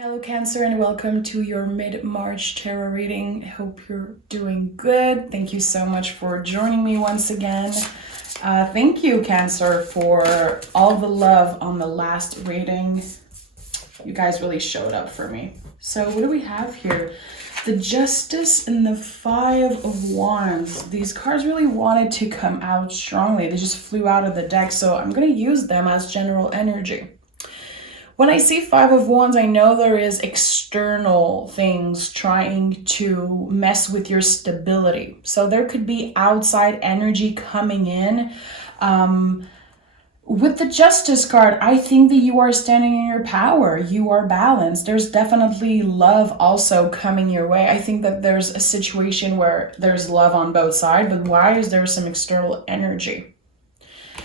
Hello Cancer and welcome to your mid-March tarot reading. Hope you're doing good. Thank you so much for joining me once again. Thank you Cancer for all the love on the last reading. You guys really showed up for me. So what do we have here? The Justice and the Five of Wands. These cards really wanted to come out strongly. They just flew out of the deck, so I'm going to use them as general energy. When I see Five of Wands, I know there is external things trying to mess with your stability. So there could be outside energy coming in. With the Justice card, I think that you are standing in your power. You are balanced. There's definitely love also coming your way. I think that there's a situation where there's love on both sides, but why is there some external energy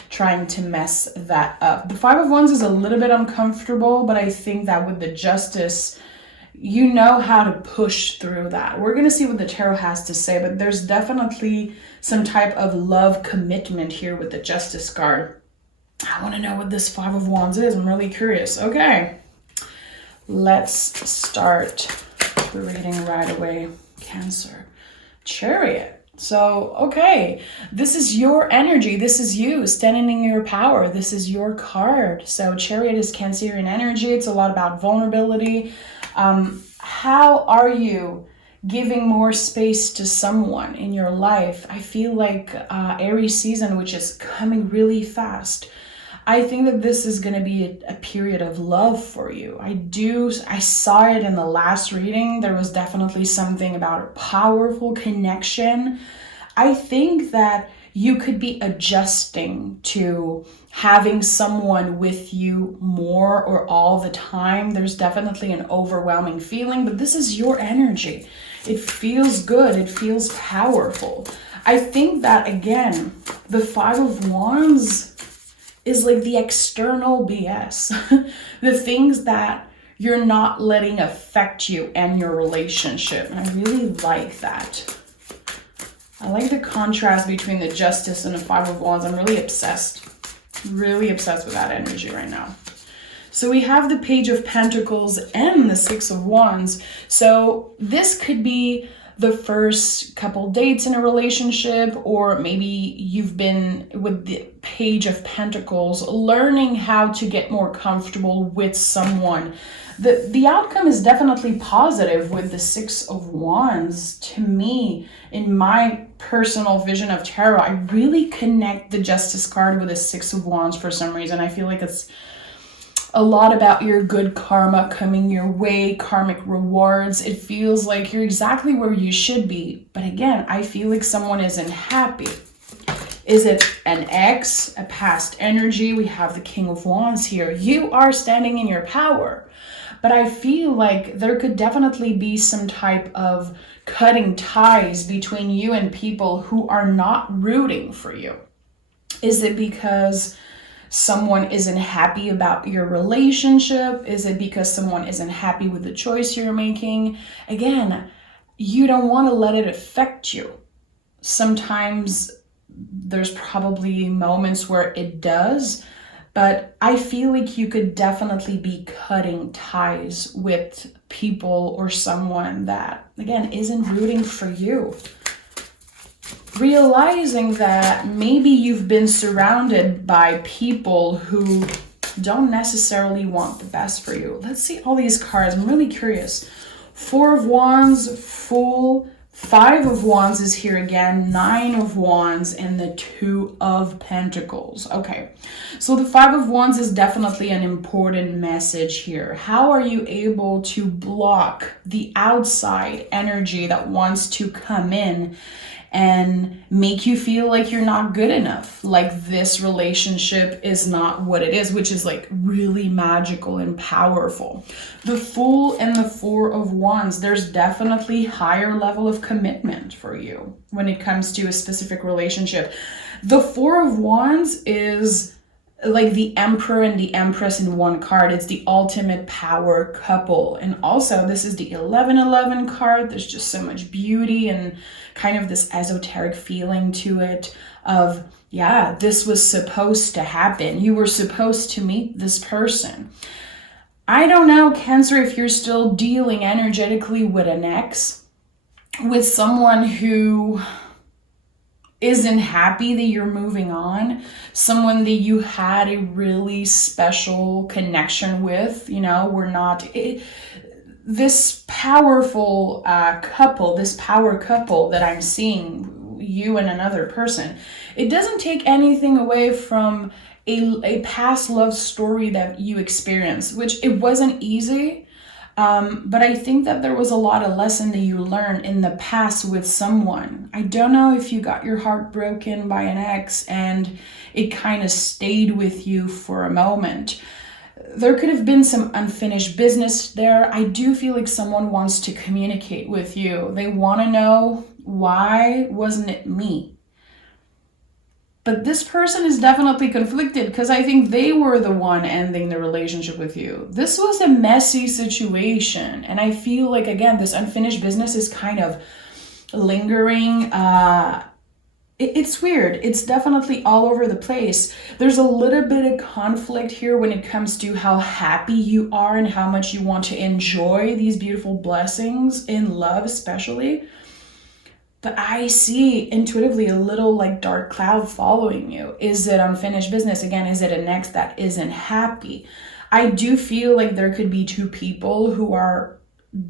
trying to mess that up? The Five of Wands is a little bit uncomfortable, but I think that with the Justice, you know how to push through that. We're going to see what the tarot has to say, but there's definitely some type of love commitment here with the Justice card. I want to know what this Five of Wands is. I'm really curious. Okay, let's start the reading right away. Cancer. Chariot. So, okay, this is your energy. This is you standing in your power. This is your card. So Chariot is Cancerian energy. It's a lot about vulnerability. How are you giving more space to someone in your life? I feel like Aries season, which is coming really fast. I think that this is going to be a period of love for you. I saw it in the last reading. There was definitely something about a powerful connection. I think that you could be adjusting to having someone with you more or all the time. There's definitely an overwhelming feeling, but this is your energy. It feels good. It feels powerful. I think that, again, the Five of Wands is like the external BS, the things that you're not letting affect you and your relationship. And I really like that. I like the contrast between the Justice and the Five of Wands. I'm really obsessed with that energy right now. So we have the Page of Pentacles and the Six of Wands. So this could be the first couple dates in a relationship, or maybe you've been with the Page of Pentacles learning how to get more comfortable with someone. The outcome is definitely positive with the Six of Wands. To me, in my personal vision of tarot, I really connect the Justice card with the Six of Wands for some reason. I feel like it's a lot about your good karma coming your way, karmic rewards. It feels like you're exactly where you should be. But again, I feel like someone isn't happy. Is it an ex, a past energy? We have the King of Wands here. You are standing in your power. But I feel like there could definitely be some type of cutting ties between you and people who are not rooting for you. Is it because someone isn't happy about your relationship? Is it because someone isn't happy with the choice you're making? Again, you don't want to let it affect you. Sometimes there's probably moments where it does, but I feel like you could definitely be cutting ties with people or someone that, again, isn't rooting for you. Realizing that maybe you've been surrounded by people who don't necessarily want the best for you. Let's see all these cards. I'm really curious. Four of Wands, Fool. Five of Wands is here again. Nine of Wands and the Two of Pentacles. Okay, so the Five of Wands is definitely an important message here. How are you able to block the outside energy that wants to come in and make you feel like you're not good enough, like this relationship is not what it is, which is like really magical and powerful? The Fool and the Four of Wands, there's definitely higher level of commitment for you when it comes to a specific relationship. The Four of Wands is like the Emperor and the Empress in one card. It's the ultimate power couple. And also this is the 1111 card. There's just so much beauty and kind of this esoteric feeling to it of, yeah, this was supposed to happen. You were supposed to meet this person. I don't know, Cancer, if you're still dealing energetically with an ex, with someone who isn't happy that you're moving on, someone that you had a really special connection with. We're not this powerful couple, this power couple that I'm seeing, you and another person. It doesn't take anything away from a past love story that you experienced, which it wasn't easy. But I think that there was a lot of lesson that you learned in the past with someone. I don't know if you got your heart broken by an ex and it kind of stayed with you for a moment. There could have been some unfinished business there. I do feel like someone wants to communicate with you. They want to know, why wasn't it me? But this person is definitely conflicted because I think they were the one ending the relationship with you. This was a messy situation. And I feel like, again, this unfinished business is kind of lingering. It's weird. It's definitely all over the place. There's a little bit of conflict here when it comes to how happy you are and how much you want to enjoy these beautiful blessings in love, especially. But I see intuitively a little like dark cloud following you. Is it unfinished business? Again, is it an ex that isn't happy? I do feel like there could be two people who are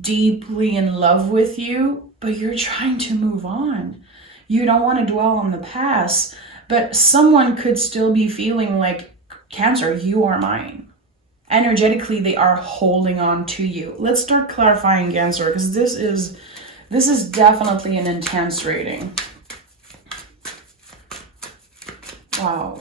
deeply in love with you, but you're trying to move on. You don't want to dwell on the past, but someone could still be feeling like, Cancer, you are mine. Energetically, they are holding on to you. Let's start clarifying, Cancer, because this is definitely an intense reading. Wow.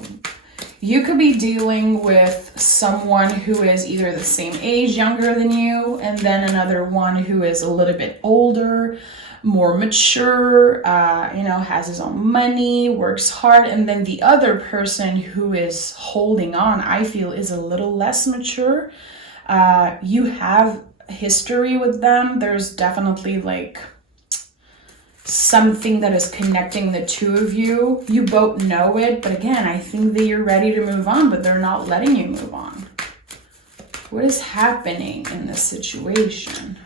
You could be dealing with someone who is either the same age, younger than you, and then another one who is a little bit older, more mature, has his own money, works hard. And then the other person who is holding on, I feel, is a little less mature. You have history with them. There's definitely like something that is connecting the two of you. You both know it, but again, I think that you're ready to move on, but they're not letting you move on. What is happening in this situation?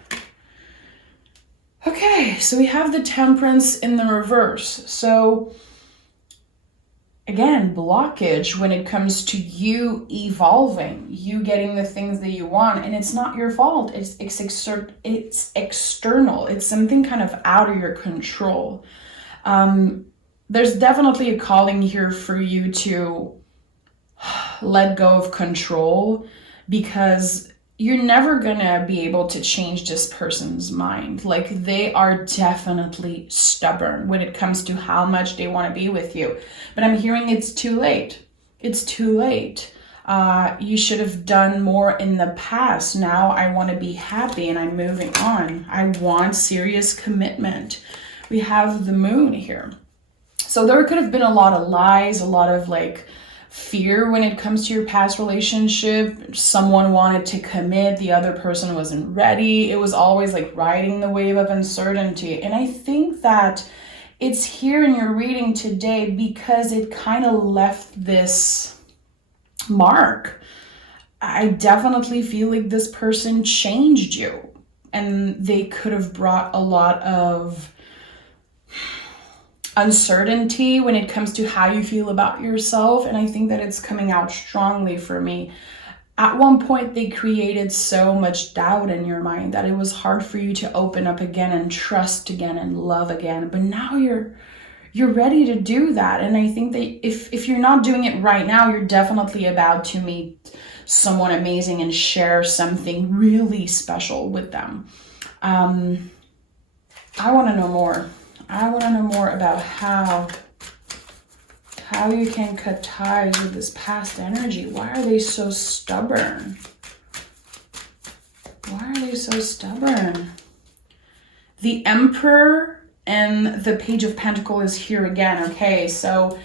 Okay, so we have the Temperance in the reverse. So again, blockage when it comes to you evolving, you getting the things that you want, and it's not your fault. It's external. It's something kind of out of your control. There's definitely a calling here for you to let go of control, because you're never gonna be able to change this person's mind. Like, they are definitely stubborn when it comes to how much they want to be with you. But I'm hearing it's too late. It's too late. You should have done more in the past. Now I want to be happy and I'm moving on. I want serious commitment. We have the Moon here. So there could have been a lot of lies, a lot of like fear when it comes to your past relationship. Someone wanted to commit, the other person wasn't ready. It was always like riding the wave of uncertainty. And I think that it's here in your reading today because it kind of left this mark. I definitely feel like this person changed you, and they could have brought a lot of uncertainty when it comes to how you feel about yourself. And I think that it's coming out strongly for me. At one point, they created so much doubt in your mind that it was hard for you to open up again and trust again and love again. But now you're ready to do that. And I think that if you're not doing it right now, you're definitely about to meet someone amazing and share something really special with them. I want to know more. I want to know more about how you can cut ties with this past energy. Why are they so stubborn? Why are they so stubborn? The Emperor and the Page of Pentacles is here again. Okay, so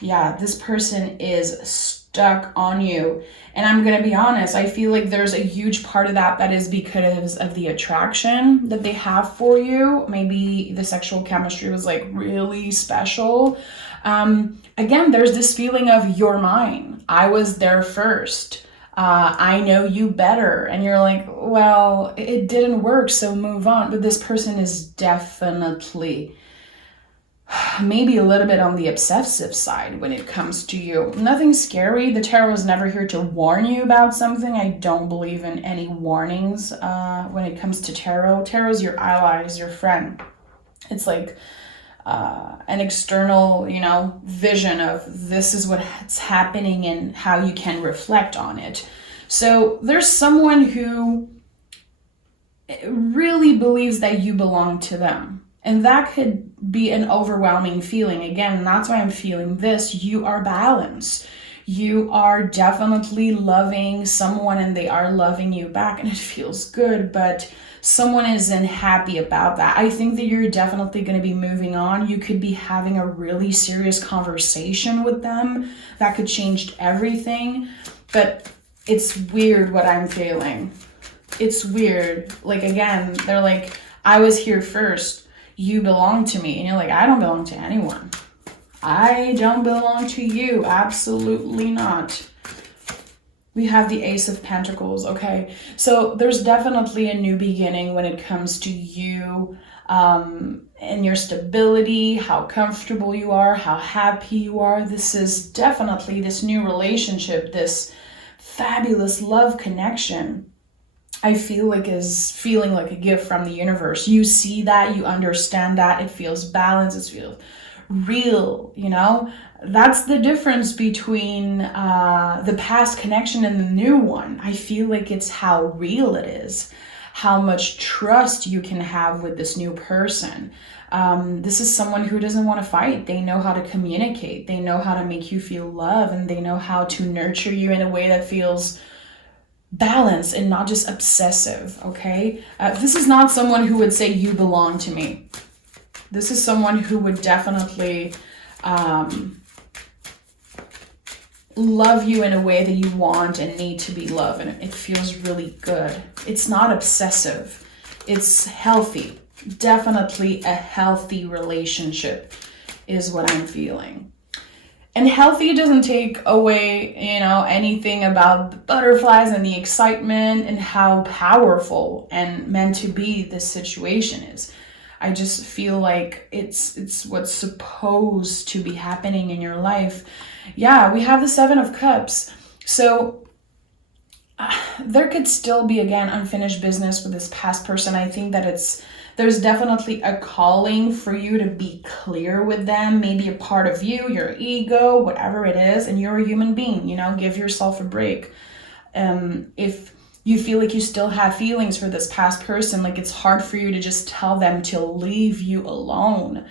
yeah, this person is stuck on you. And I'm going to be honest, I feel like there's a huge part of that is because of the attraction that they have for you. Maybe the sexual chemistry was like really special. Again, there's this feeling of you're mine. I was there first. I know you better. And you're like, well, it didn't work, so move on. But this person is definitely maybe a little bit on the obsessive side when it comes to you. Nothing scary. The tarot is never here to warn you about something. I don't believe in any warnings when it comes to tarot. Tarot is your ally, is your friend. It's like an external, vision of this is what's happening and how you can reflect on it. So there's someone who really believes that you belong to them. And that could be an overwhelming feeling. Again, that's why I'm feeling this. You are balanced. You are definitely loving someone and they are loving you back, and it feels good, but someone isn't happy about that. I think that you're definitely going to be moving on. You could be having a really serious conversation with them that could change everything, but it's weird what I'm feeling. It's weird. Like, again, they're like, I was here first. You belong to me. And you're like, I don't belong to anyone. I don't belong to you. Absolutely not. We have the Ace of Pentacles. Okay. So there's definitely a new beginning when it comes to you and your stability, how comfortable you are, how happy you are. This is definitely this new relationship, this fabulous love connection. I feel like is feeling like a gift from the universe. You see that, you understand that, it feels balanced, it feels real, That's the difference between the past connection and the new one. I feel like it's how real it is, how much trust you can have with this new person. This is someone who doesn't want to fight. They know how to communicate. They know how to make you feel love, and they know how to nurture you in a way that feels balance and not just obsessive. Okay, this is not someone who would say you belong to me. This is someone who would definitely love you in a way that you want and need to be loved, and it feels really good. It's not obsessive, it's healthy. Definitely a healthy relationship is what I'm feeling. And healthy doesn't take away, anything about the butterflies and the excitement and how powerful and meant to be this situation is. I just feel like it's what's supposed to be happening in your life. Yeah, we have the Seven of Cups. So there could still be, again, unfinished business with this past person. I think that there's definitely a calling for you to be clear with them, maybe a part of you, your ego, whatever it is, and you're a human being, give yourself a break. If you feel like you still have feelings for this past person, like it's hard for you to just tell them to leave you alone.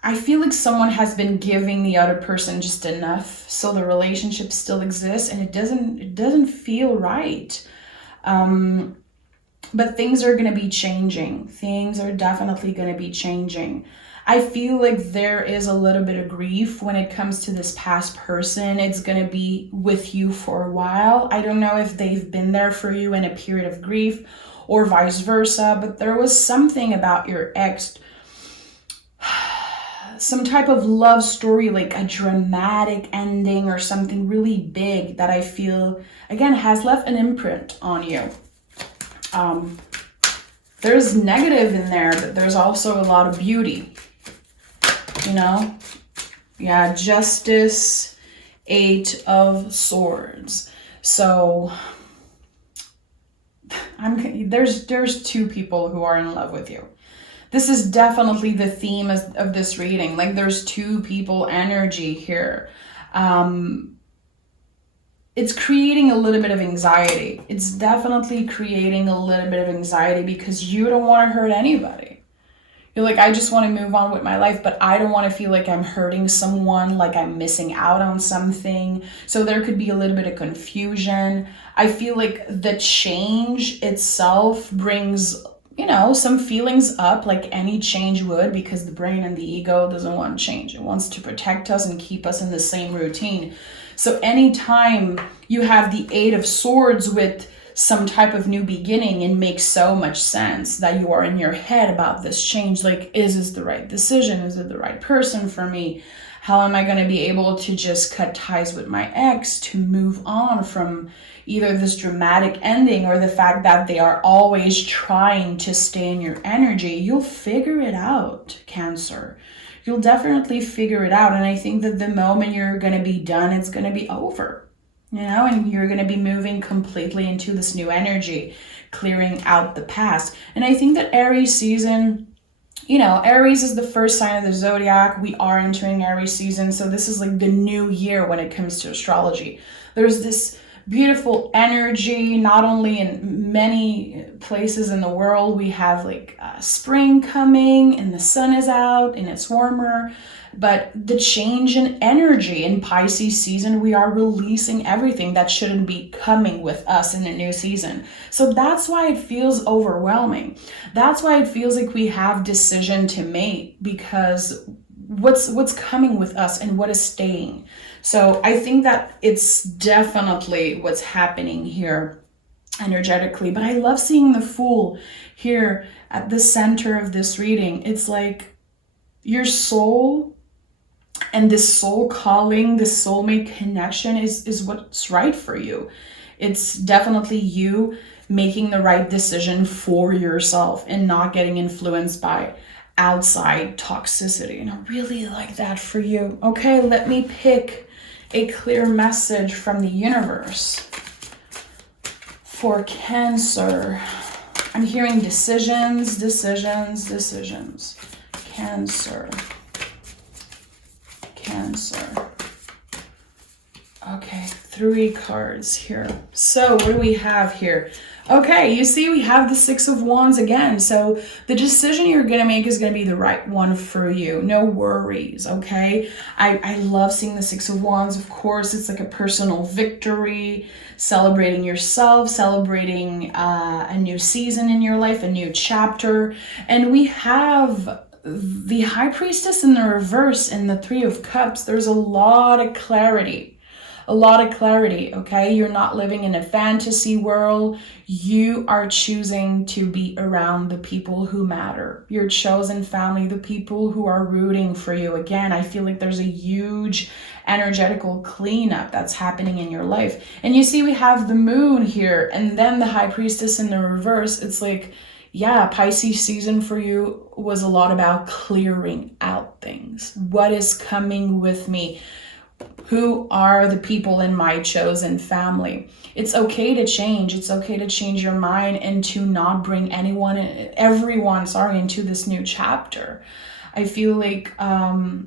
I feel like someone has been giving the other person just enough so the relationship still exists, and it doesn't feel right. But things are going to be changing. Things are definitely going to be changing. I feel like there is a little bit of grief when it comes to this past person. It's going to be with you for a while. I don't know if they've been there for you in a period of grief or vice versa, but there was something about your ex, some type of love story, like a dramatic ending or something really big that I feel, again, has left an imprint on you. There's negative in there, but there's also a lot of beauty, Yeah, Justice, Eight of Swords. So there's two people who are in love with you. This is definitely the theme of this reading. Like, there's two people energy here. It's creating a little bit of anxiety. It's definitely creating a little bit of anxiety because you don't want to hurt anybody. You're like, I just want to move on with my life, but I don't want to feel like I'm hurting someone, like I'm missing out on something. So there could be a little bit of confusion. I feel like the change itself brings, some feelings up, like any change would, because the brain and the ego doesn't want change. It wants to protect us and keep us in the same routine. So anytime you have the Eight of Swords with some type of new beginning, it makes so much sense that you are in your head about this change. Like, is this the right decision? Is it the right person for me? How am I going to be able to just cut ties with my ex, to move on from either this dramatic ending or the fact that they are always trying to stay in your energy? You'll figure it out, Cancer. You'll definitely figure it out. And I think that the moment you're going to be done, it's going to be over, and you're going to be moving completely into this new energy, clearing out the past. And I think that Aries season, Aries is the first sign of the zodiac. We are entering Aries season. So this is like the new year when it comes to astrology. There's this beautiful energy, not only in many places in the world. We have like spring coming and the sun is out and it's warmer. But the change in energy in Pisces season, we are releasing everything that shouldn't be coming with us in a new season. So that's why it feels overwhelming. That's why it feels like we have decision to make, because what's coming with us and what is staying. So I think that it's definitely what's happening here energetically. But I love seeing the Fool here at the center of this reading. It's like your soul and this soul calling, this soulmate connection is what's right for you. It's definitely you making the right decision for yourself and not getting influenced by outside toxicity. And I really like that for you. Okay, let me pick a clear message from the universe for Cancer. I'm hearing decisions. Cancer. Okay, 3 cards here. So what do we have here? Okay, you see we have the 6 of Wands again. So the decision you're going to make is going to be the right one for you. No worries, okay? I love seeing the 6 of Wands. Of course, it's like a personal victory, celebrating yourself, celebrating a new season in your life, a new chapter. And we have the High Priestess in the reverse and the 3 of Cups. There's a lot of clarity. Okay? You're not living in a fantasy world. You are choosing to be around the people who matter. Your chosen family, the people who are rooting for you. Again, I feel like there's a huge energetical cleanup that's happening in your life. And you see we have the Moon here and then the High Priestess in the reverse. It's like, yeah, Pisces season for you was a lot about clearing out things. What is coming with me? Who are the people in my chosen family? It's okay to change. It's okay to change your mind and to not bring everyone, into this new chapter. I feel like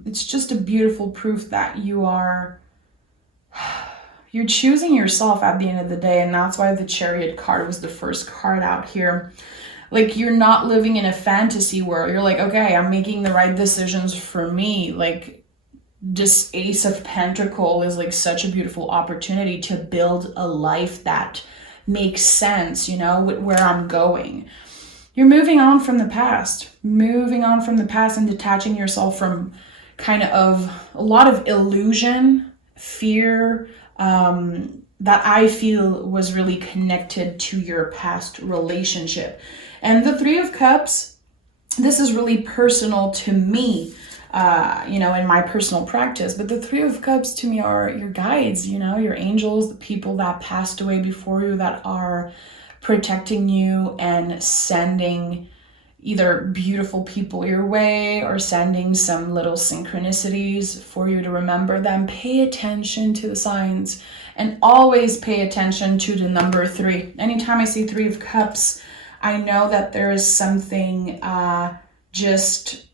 it's just a beautiful proof that you're choosing yourself at the end of the day. And that's why the Chariot card was the first card out here. Like, you're not living in a fantasy world. You're like, okay, I'm making the right decisions for me. Like, this Ace of Pentacles is like such a beautiful opportunity to build a life that makes sense, with where I'm going. You're moving on from the past and detaching yourself from kind of a lot of illusion, fear, that I feel was really connected to your past relationship. And the 3 of Cups, this is really personal to me, in my personal practice. But the 3 of Cups to me are your guides, your angels, the people that passed away before you that are protecting you and sending either beautiful people your way or sending some little synchronicities for you to remember them. Pay attention to the signs and always pay attention to the number 3. Anytime I see 3 of Cups, I know that there is something just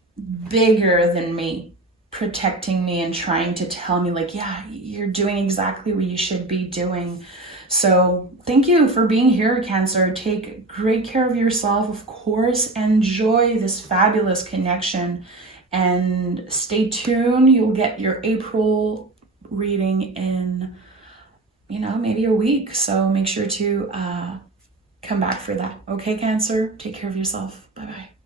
bigger than me protecting me and trying to tell me like, yeah, you're doing exactly what you should be doing. So thank you for being here, Cancer. Take great care of yourself, of course. Enjoy this fabulous connection and stay tuned. You'll get your April reading in, maybe a week. So make sure to come back for that. Okay, Cancer? Take care of yourself. Bye-bye.